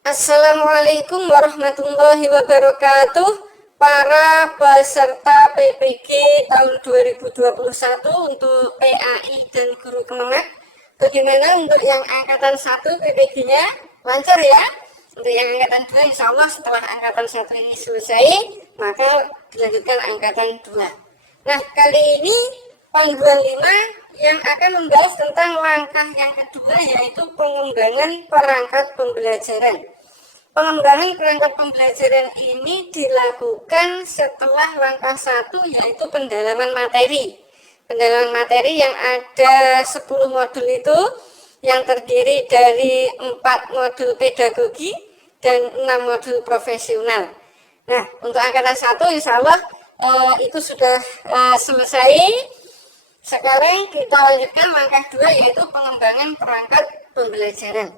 Assalamualaikum warahmatullahi wabarakatuh. Para peserta PPG tahun 2021 untuk PAI dan guru kemenang. Bagaimana untuk yang angkatan 1 PPG-nya? Lancar ya? Untuk yang angkatan 2 insya Allah setelah angkatan 1 ini selesai, maka dilanjutkan angkatan 2. Nah, kali ini panduan 5 yang akan membahas tentang langkah yang kedua, yaitu pengembangan perangkat pembelajaran. Pengembangan perangkat pembelajaran ini dilakukan setelah langkah 1, yaitu pendalaman materi. Pendalaman materi yang ada 10 modul itu, yang terdiri dari 4 modul pedagogi dan 6 modul profesional. Nah, untuk angkatan 1 insya Allah itu sudah selesai. Sekarang kita lanjutkan langkah 2, yaitu pengembangan perangkat pembelajaran.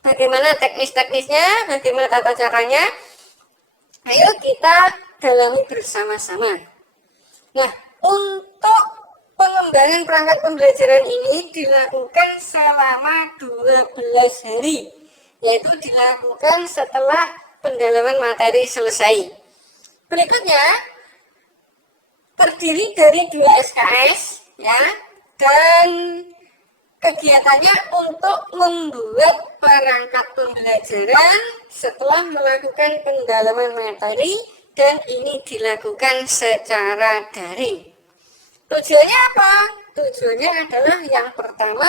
Bagaimana teknis-teknisnya, bagaimana tata caranya, ayo kita dalami bersama-sama. Nah, untuk pengembangan perangkat pembelajaran ini dilakukan selama 12 hari, yaitu dilakukan setelah pendalaman materi selesai. Berikutnya, terdiri dari 2 SKS, ya, dan kegiatannya untuk membuat perangkat pembelajaran setelah melakukan pendalaman materi, dan ini dilakukan secara daring. Tujuannya apa? Tujuannya adalah yang pertama,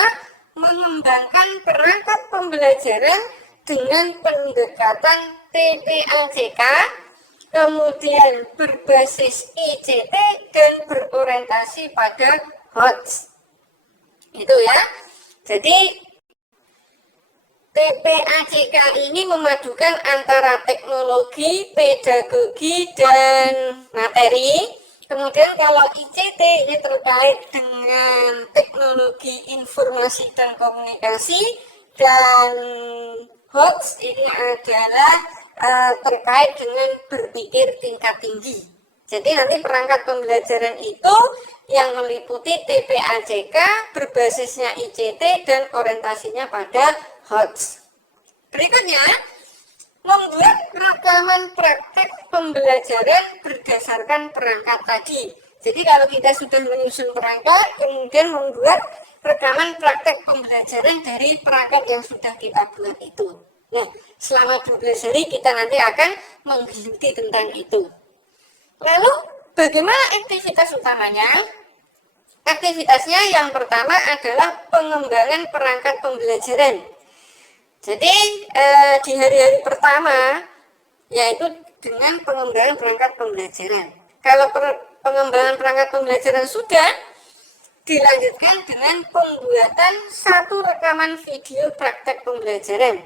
mengembangkan perangkat pembelajaran dengan pendekatan TPAJK, kemudian berbasis ICT dan berorientasi pada HOTS. Itu ya. Jadi TPAJK ini memadukan antara teknologi, pedagogi, dan materi. Kemudian kalau ICT ini terkait dengan teknologi informasi dan komunikasi, dan HOTS ini adalah terkait dengan berpikir tingkat tinggi. Jadi nanti perangkat pembelajaran itu yang meliputi TPAJK, berbasisnya ICT, dan orientasinya pada HOTS. Berikutnya, membuat rekaman praktek pembelajaran berdasarkan perangkat tadi. Jadi kalau kita sudah menyusun perangkat, kemudian membuat rekaman praktek pembelajaran dari perangkat yang sudah kita buat itu. Nah, selama 12 hari kita nanti akan menggeluti tentang itu. Lalu, bagaimana aktivitas utamanya? Aktivitasnya yang pertama adalah pengembangan perangkat pembelajaran. Jadi, di hari-hari pertama, yaitu dengan pengembangan perangkat pembelajaran. Kalau pengembangan perangkat pembelajaran sudah, dilanjutkan dengan pembuatan satu rekaman video praktek pembelajaran.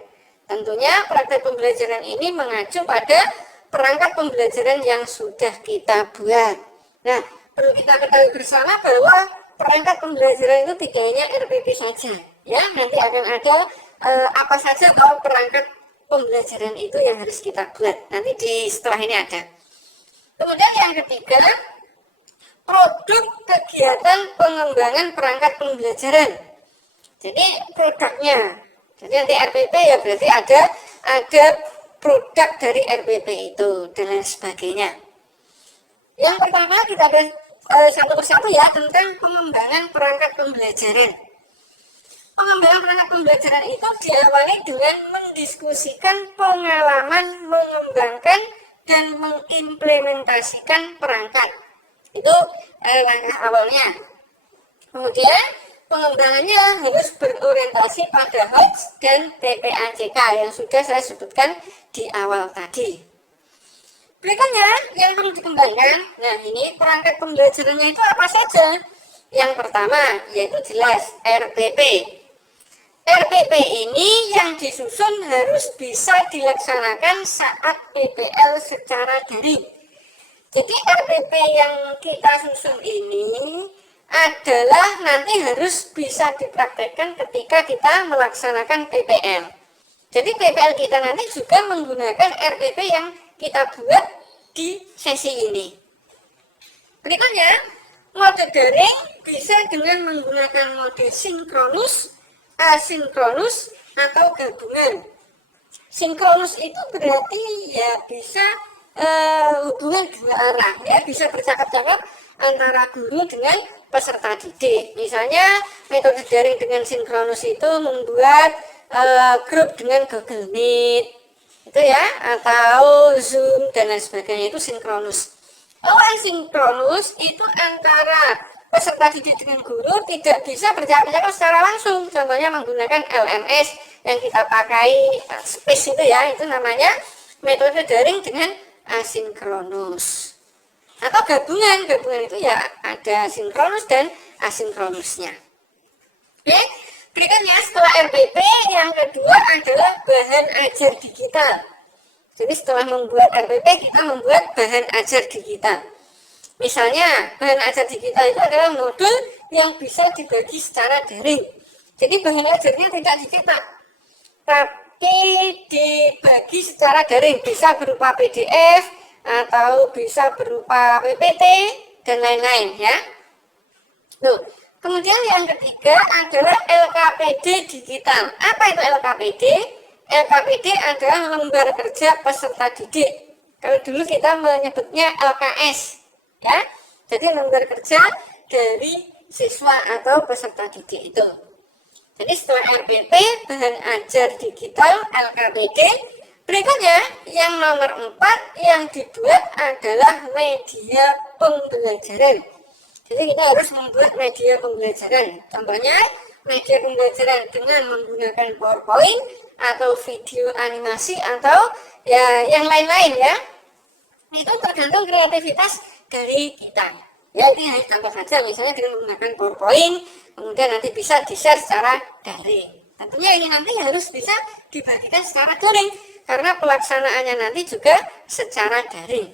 Tentunya praktek pembelajaran ini mengacu pada perangkat pembelajaran yang sudah kita buat. Nah, perlu kita ketahui bersama bahwa perangkat pembelajaran itu tidak hanya RPP saja, ya. Nanti akan ada apa saja bahwa perangkat pembelajaran itu yang harus kita buat. Nanti setelah ini ada. Kemudian yang ketiga, produk kegiatan pengembangan perangkat pembelajaran. Jadi produknya. Jadi nanti RPP ya berarti ada produk dari RPP itu dan lain sebagainya. Yang pertama kita ada satu persatu ya tentang pengembangan perangkat pembelajaran. Pengembangan perangkat pembelajaran itu diawali dengan mendiskusikan pengalaman mengembangkan dan mengimplementasikan perangkat. Itu langkah awalnya. Kemudian pengembangannya harus berorientasi pada HOTS dan TPAJK yang sudah saya sebutkan di awal tadi. Berikutnya yang perlu dikembangkan, nah ini perangkat pembelajarannya itu apa saja? Yang pertama yaitu jelas RPP. RPP ini yang disusun harus bisa dilaksanakan saat PPL secara daring. Jadi RPP yang kita susun ini adalah nanti harus bisa dipraktekkan ketika kita melaksanakan PPL. Jadi PPL kita nanti juga menggunakan RPP yang kita buat di sesi ini. Berikutnya, mode daring bisa dengan menggunakan mode sinkronus, asinkronus, atau gabungan. Sinkronus itu berarti ya bisa hubungan dua arah, ya bisa bercakap-cakap antara guru dengan peserta didik. Misalnya metode daring dengan sinkronus itu membuat grup dengan Google Meet itu ya, atau Zoom dan lain sebagainya, itu sinkronus. Kalau asinkronus itu antara peserta didik dengan guru tidak bisa bercakap-cakap secara langsung, contohnya menggunakan LMS yang kita pakai space itu ya, itu namanya metode daring dengan asinkronus. Atau gabungan itu ya ada sinkronus dan asinkronusnya. Oke, berikutnya setelah RPP yang kedua adalah bahan ajar digital. Jadi setelah membuat RPP kita membuat bahan ajar digital. Misalnya bahan ajar digital itu adalah modul yang bisa dibagi secara daring. Jadi bahan ajarnya tidak dicetak, tapi dibagi secara daring, bisa berupa PDF atau bisa berupa PPT dan lain-lain ya. Kemudian yang ketiga adalah LKPD digital. Apa itu LKPD? LKPD adalah lembar kerja peserta didik. Kalau dulu kita menyebutnya LKS, ya. Jadi lembar kerja dari siswa atau peserta didik itu. Jadi setelah RPP, bahan ajar digital, LKPD. Berikutnya yang nomor 4 yang dibuat adalah media pembelajaran. Jadi kita harus membuat media pembelajaran. Contohnya media pembelajaran dengan menggunakan PowerPoint atau video animasi atau ya yang lain-lain ya. Itu tergantung kreativitas dari kita. Ya itu hanya contoh saja, misalnya dengan menggunakan PowerPoint, kemudian nanti bisa di-share secara daring. Tentunya ini nanti harus bisa dibagikan secara daring karena pelaksanaannya nanti juga secara daring.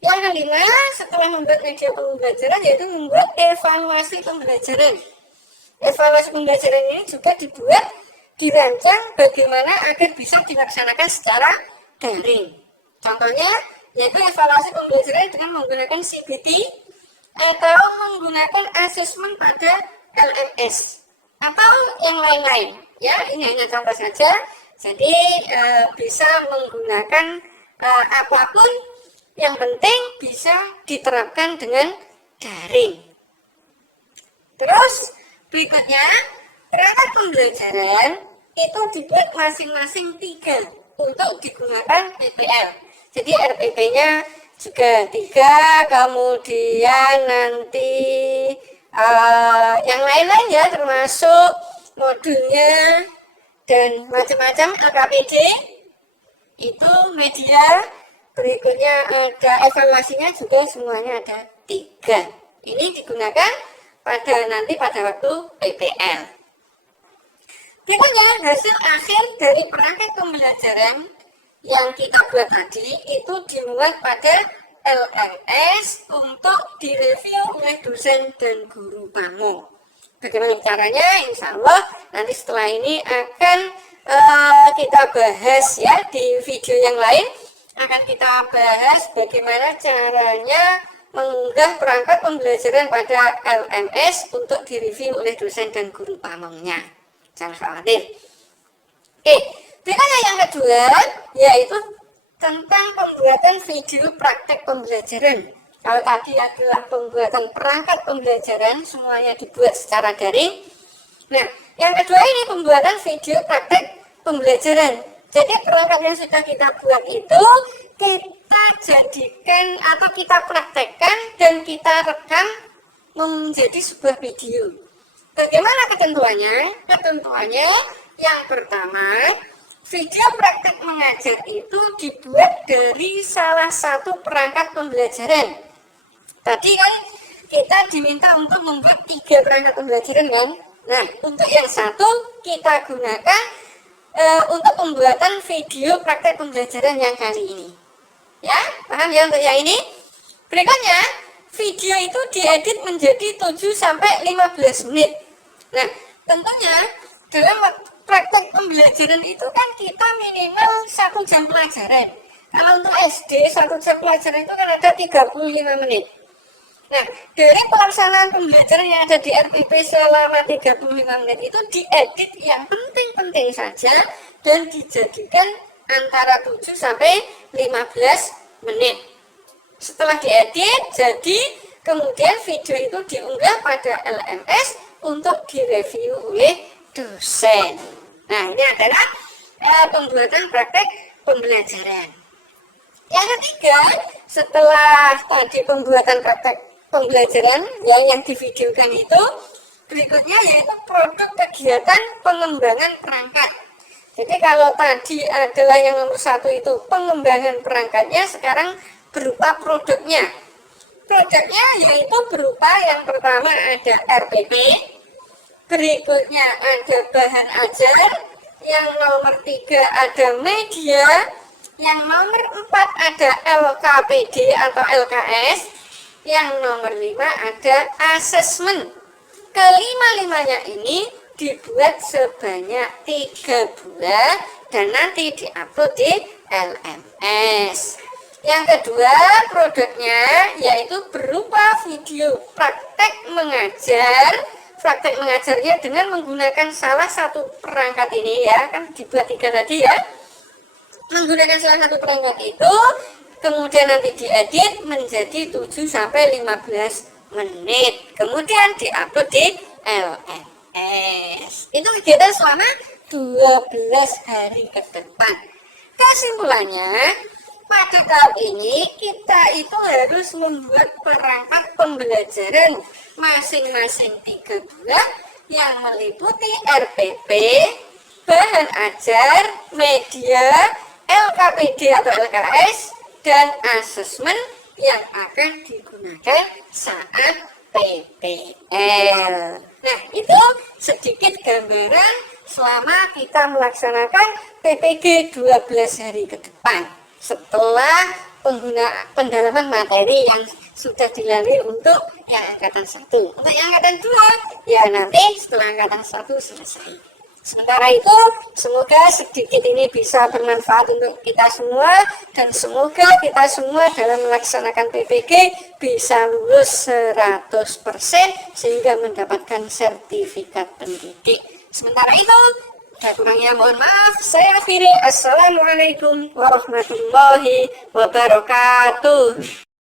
Yang kelima, setelah membuat media pembelajaran yaitu membuat evaluasi pembelajaran. Evaluasi pembelajaran ini juga dibuat, dirancang bagaimana agar bisa dilaksanakan secara daring. Contohnya yaitu evaluasi pembelajaran dengan menggunakan CBT atau menggunakan asesmen pada LMS atau yang lain-lain. Ya, ini hanya contoh saja. Jadi bisa menggunakan apapun, yang penting bisa diterapkan dengan daring. Terus berikutnya, perangkat pembelajaran itu dibuat masing-masing 3 untuk digunakan PPL. Jadi RPP-nya juga 3, kemudian nanti yang lain-lain ya, termasuk modulnya dan macam-macam LKPD itu media. Berikutnya ada evaluasinya juga, semuanya ada 3. Ini digunakan pada waktu PPL. Berikutnya hasil akhir dari perangkat pembelajaran yang kita buat tadi itu dimuat pada LMS untuk direview oleh dosen dan guru pamo. Bagaimana caranya? Insya Allah nanti setelah ini akan kita bahas ya di video yang lain. Akan kita bahas bagaimana caranya mengunggah perangkat pembelajaran pada LMS untuk direview oleh dosen dan guru pamongnya. Jangan khawatir. Oke, berikutnya yang kedua yaitu tentang pembuatan video praktek pembelajaran. Kalau tadi adalah pembuatan perangkat pembelajaran, semuanya dibuat secara daring. Nah, yang kedua ini pembuatan video praktek pembelajaran. Jadi perangkat yang sudah kita buat itu kita jadikan atau kita praktekkan dan kita rekam menjadi sebuah video. Bagaimana ketentuannya? Ketentuannya yang pertama, video praktek mengajar itu dibuat dari salah satu perangkat pembelajaran. Tadi kan kita diminta untuk membuat 3 perangkat pembelajaran kan? Nah, untuk yang satu kita gunakan untuk pembuatan video praktek pembelajaran yang kali ini. Ya, paham ya untuk yang ini? Berikutnya, video itu diedit menjadi 7-15 menit. Nah, tentunya dalam praktek pembelajaran itu kan kita minimal 1 jam pelajaran. Kalau untuk SD 1 jam pelajaran itu kan ada 35 menit. Nah, dari pelaksanaan pembelajaran yang ada di RPP selama 35 menit itu diedit yang penting-penting saja dan dijadikan antara 7 sampai 15 menit. Setelah diedit jadi, kemudian video itu diunggah pada LMS untuk direview oleh dosen. Nah, ini adalah pembuatan praktek pembelajaran. Yang ketiga, setelah tadi pembuatan praktek pembelajaran yang divideokan itu, berikutnya yaitu produk kegiatan pengembangan perangkat. Jadi kalau tadi adalah yang nomor 1 itu pengembangan perangkatnya, sekarang berupa produknya. Produknya yaitu berupa yang pertama ada RPP, berikutnya ada bahan ajar, yang nomor 3 ada media, yang nomor 4 ada LKPD atau LKS, yang nomor 5 ada asesmen. Kelima-limanya ini dibuat sebanyak 3 buah dan nanti diupload di LMS. Yang kedua, produknya yaitu berupa video praktek mengajar. Praktek mengajarnya dengan menggunakan salah satu perangkat ini ya, kan dibuat 3 tadi ya. Menggunakan salah satu perangkat itu, kemudian nanti diedit menjadi 7 sampai 15 menit. Kemudian diupload di LMS. Itu kegiatan selama 12 hari ke depan. Kesimpulannya, pada tahap ini kita itu harus membuat perangkat pembelajaran masing-masing 3 buah yang meliputi RPP, bahan ajar, media, LKPD atau LKS, dan asesmen yang akan digunakan saat PPL. Nah, itu sedikit gambaran selama kita melaksanakan PPG 12 hari ke depan setelah pendalaman materi yang sudah dilalui untuk yang angkatan 1. Untuk yang angkatan 2 ya nanti setelah angkatan 1 selesai. Sementara itu semoga sedikit ini bisa bermanfaat untuk kita semua, dan semoga kita semua dalam melaksanakan PPG bisa lulus 100% sehingga mendapatkan sertifikat pendidik. Sementara itu, dan kurangnya mohon maaf, saya akhiri. Assalamualaikum warahmatullahi wabarakatuh.